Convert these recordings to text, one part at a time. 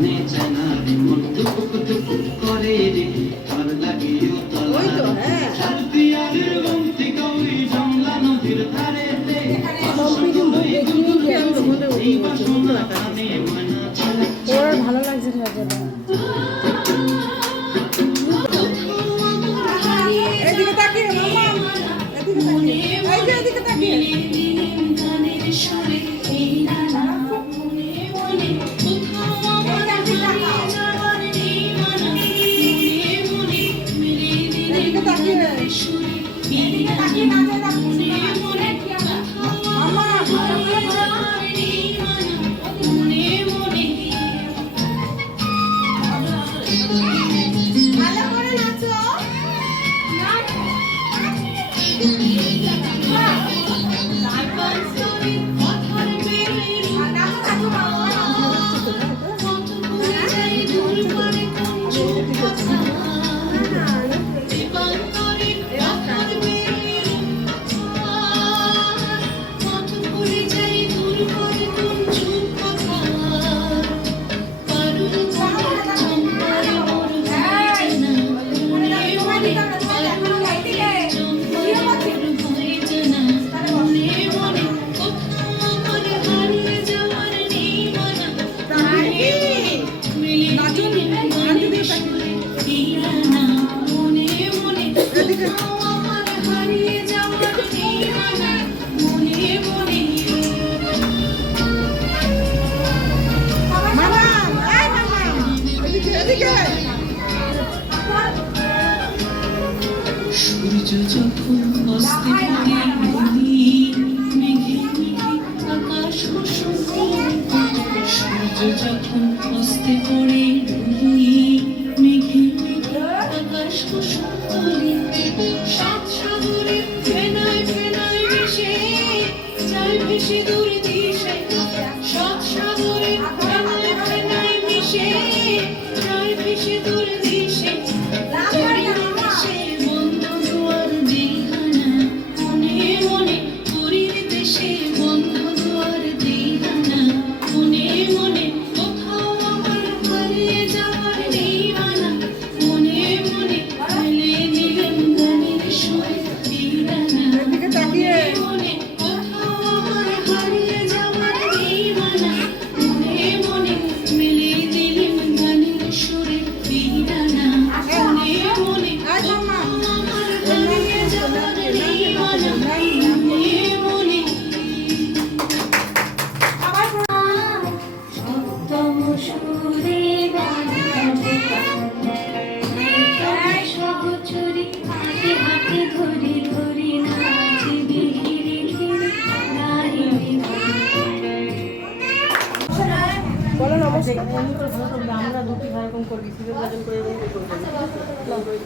ಮನೆ ಚೆನ್ನಾಗಿ ಮುದ್ದು ಕುದು Christ. সূর্য যখন অস্তে পড়ে মেঘে মেঘে আকাশ সূর্য যখন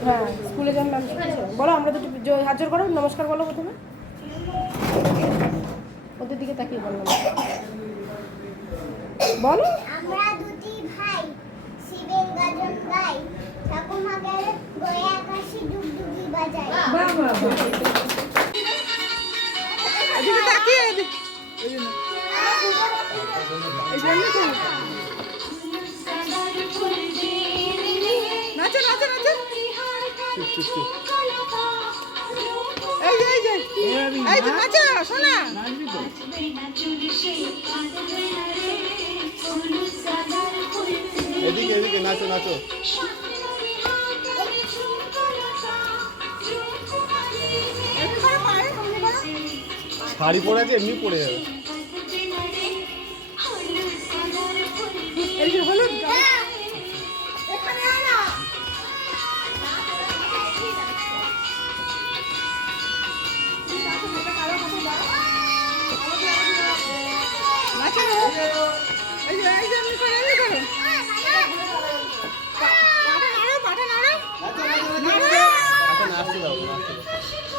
হ্যাঁ, স্কুলে যান বলো আমরা দুটো হাজার করো নমস্কার বলো প্রথমে। ওদের দিকে তাকিয়ে বলো। বলো। আমরা দুটি ভাই শিবের গাজন গাই ঠাকুমা গেলে গয়ে আকাশে ডুগডুগি তাকিয়ে এদিকে এই জন্য এই জন্য এদিকে এদিকে নাচো নাচো। শাড়ি পরে আছে এমনি পরে যাবে।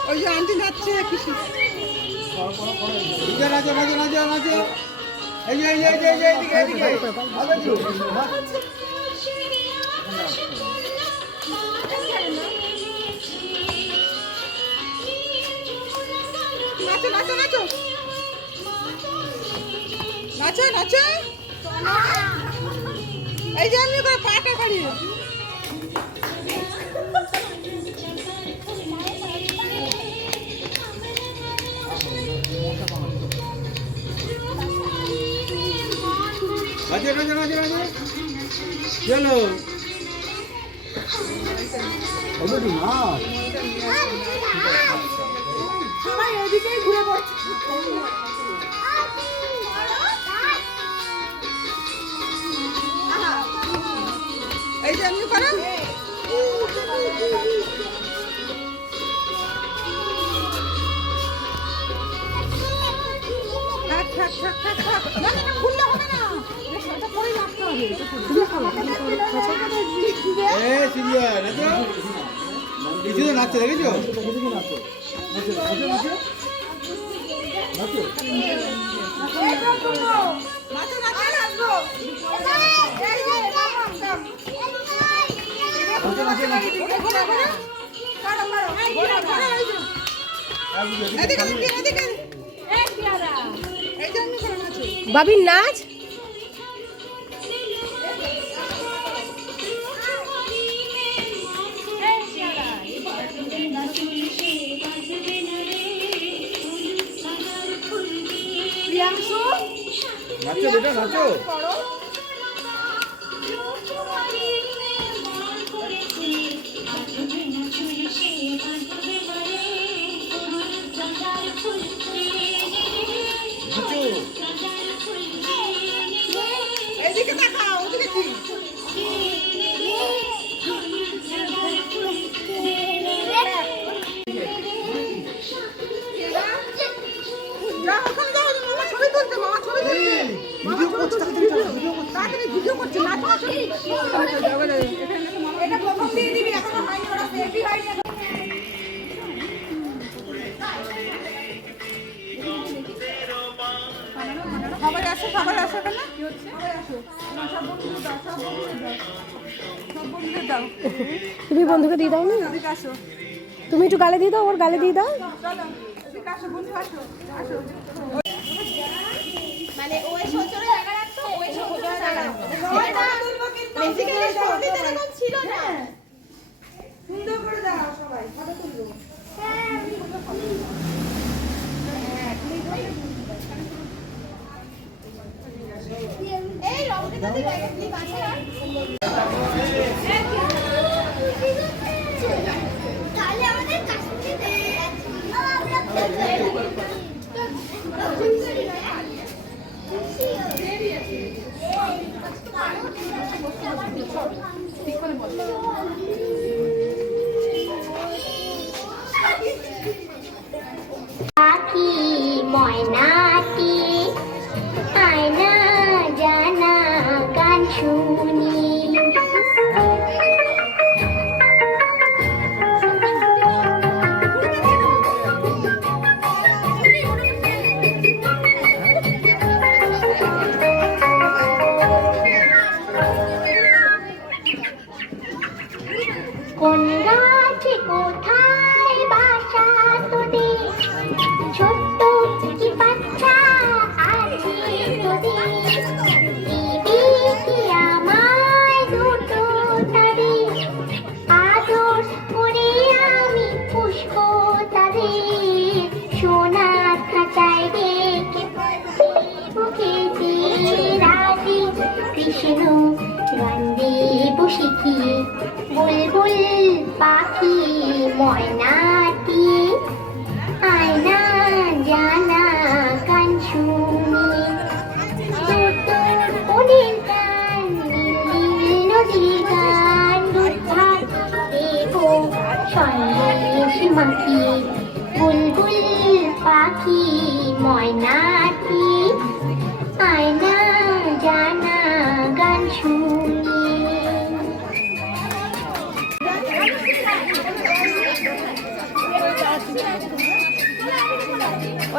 ওই যে আন্টি নাচছে কিছু নাচো নাচো নাচো নাচো নাচো নাচো নাচো নাচো নাচো এই যে এমনি করে পাটা বাড়িয়ে নাচো নাচো নাচো নাচো চলো। তো না সবাই ঘুরে পড়ছে তো নাচছে দেখেছ নাচো নাচো নাচো বাবির নাচ? নাচো বেটা নাচো নাচো। সবাই আসো সবাই আসো কেন তুমি বন্ধুকে দিয়ে দাও না? তুমি একটু গালে দিয়ে দাও ওর গালে দিয়ে দাও। আসো বন্ধু আসো আসো। মানে ওই সচরে জায়গা রাখতো ওই সচরে জায়গা রাখতো। এদিকে এসো এরকম ছিল না। সুন্দর করে দাও সবাই ফটো তুলবো। এই রকেটাতে show. morning.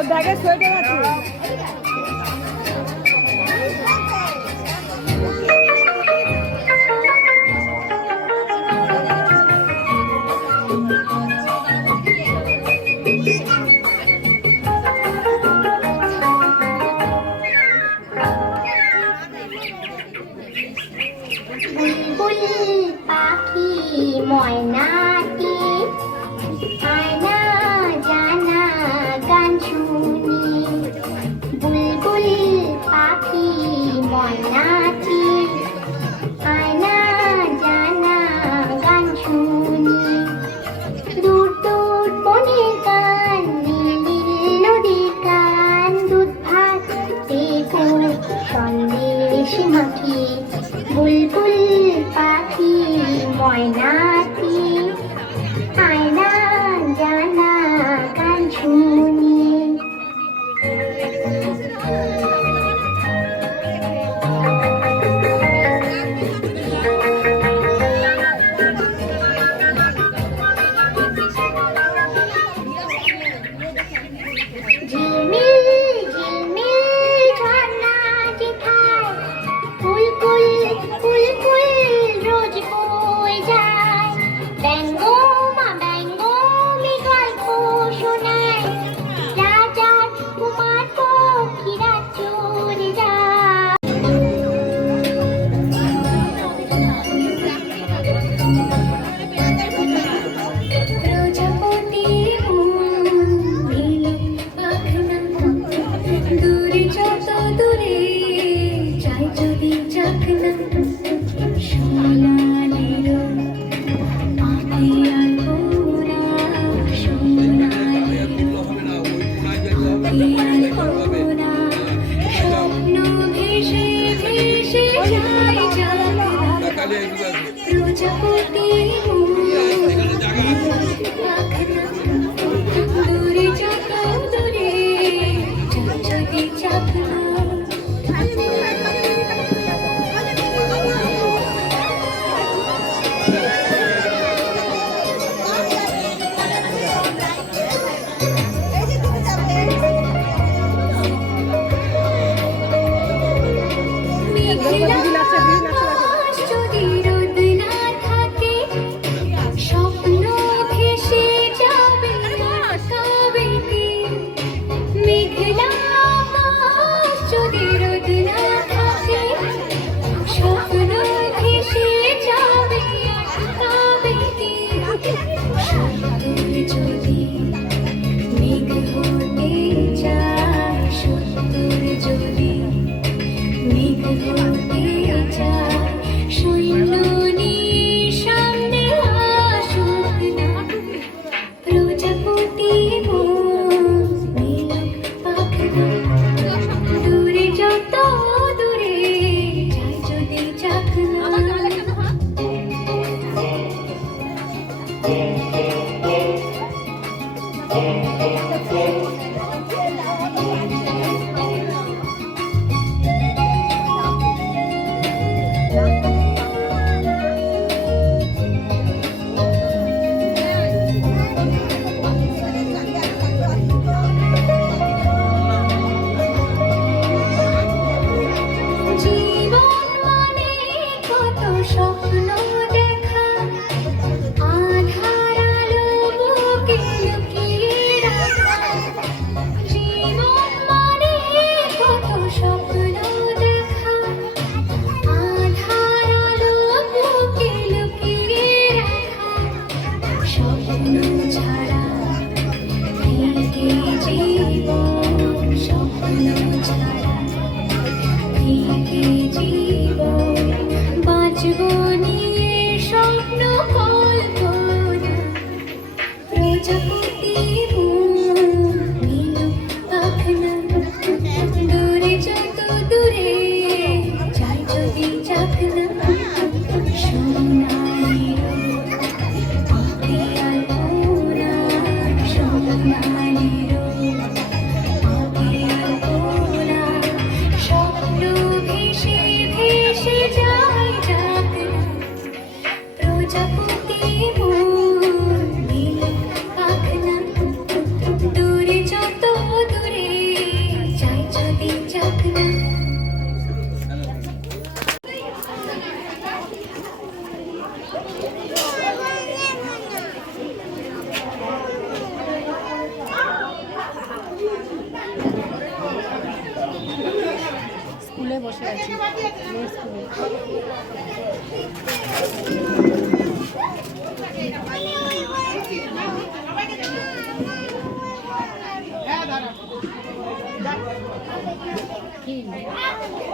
ওর ব্যাগে সোয়েটার আছে?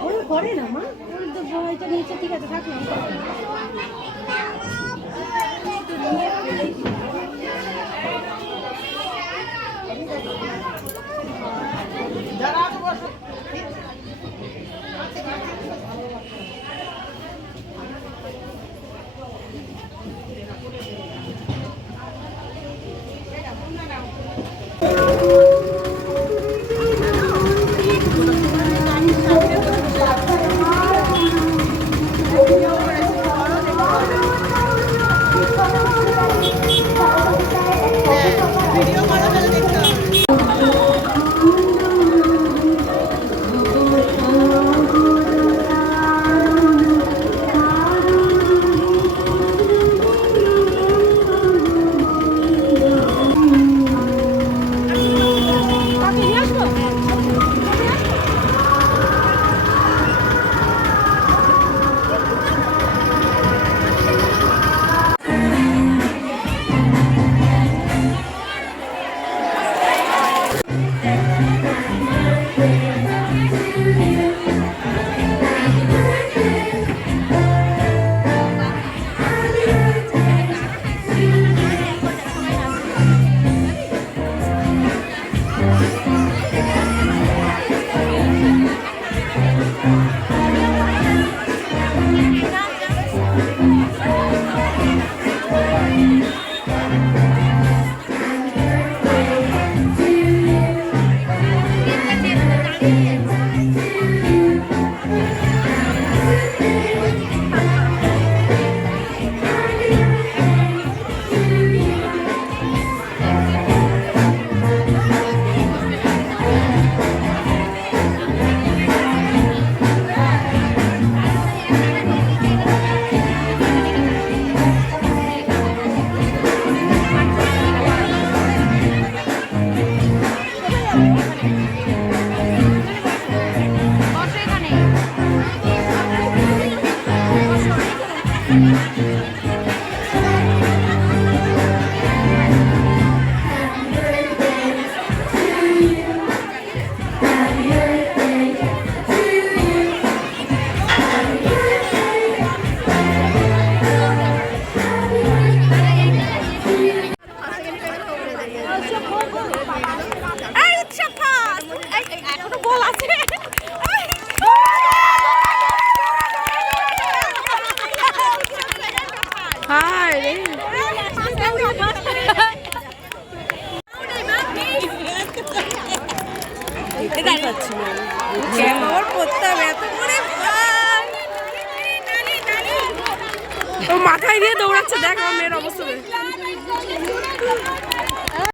ওরা করে না মা ওর তো ভয়টা নিচে ঠিক আছে থাক না এখনও